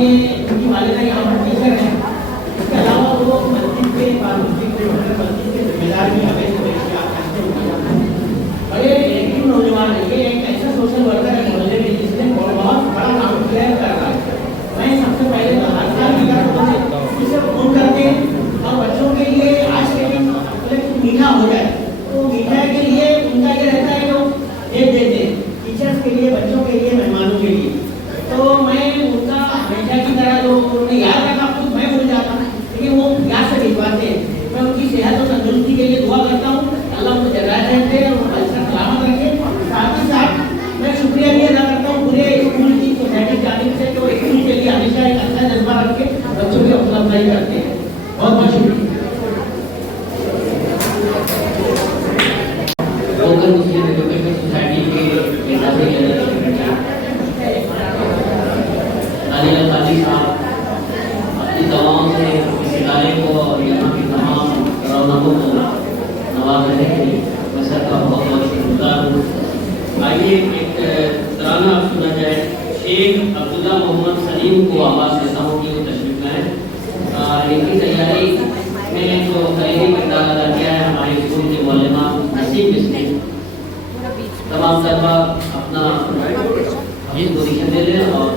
ये उनकी वालिदा यहाँ पर टीचर हैं। इसके अलावा वो मस्जिद के मस्जिद के जिम्मेदार भी हमें बड़े एक्टिव नौजवान है। ये एक ऐसा सोशल वर्कर है मोहल्ले में जिसने बहुत बड़ा काम किया है कर रहा है। मैं सबसे पहले तो हर साल इसे फोन करते हैं और बच्चों के लिए आज के दिन मीठा हो जाए तो मीठा के लिए उनका ये रहता है लोग भेज देते हैं टीचर्स के लिए, बच्चों के लिए, मेहमानों के लिए। तो मैं उनका हमेशा की तरह जो उन्होंने याद रखा खुद मैं भूल जाता हूँ, लेकिन वो याद से भिजवाते हैं। मैं उनकी सेहत और तंदुरुस्ती के लिए दुआ करता हूँ, अल्लाह उनको जज़ात दे और अच्छा सलामत रखे। साथ ही साथ मैं शुक्रिया भी अदा करता हूँ पूरे स्कूल की सोसाइटी की जानिब से जो स्कूल के लिए हमेशा एक अच्छा जज्बा रख के बच्चों की हौसला अफजाई करते हैं। बहुत बहुत शुक्रिया। लोकल मुस्लिम एजुकेशन सोसाइटी के खाली साहब अपनी दवाओं से इस इदारे को और यहाँ की तमाम रौनकों को नवाज रहे थे। मैं सर का बहुत बहुत शुक्रगुजार हूँ। आइए एक तराना अब सुना जाए। शेख अब्दुल्ला मोहम्मद सलीम को आवाज़ देता हूँ कि वो तशरीफ लाएँ। इनकी तैयारी में जो करीबी किरदार अदा किया है हमारे स्कूल के मौलाना नसीम मिस्त्री। तमाम तलबा अपना पोजीशन दे लें और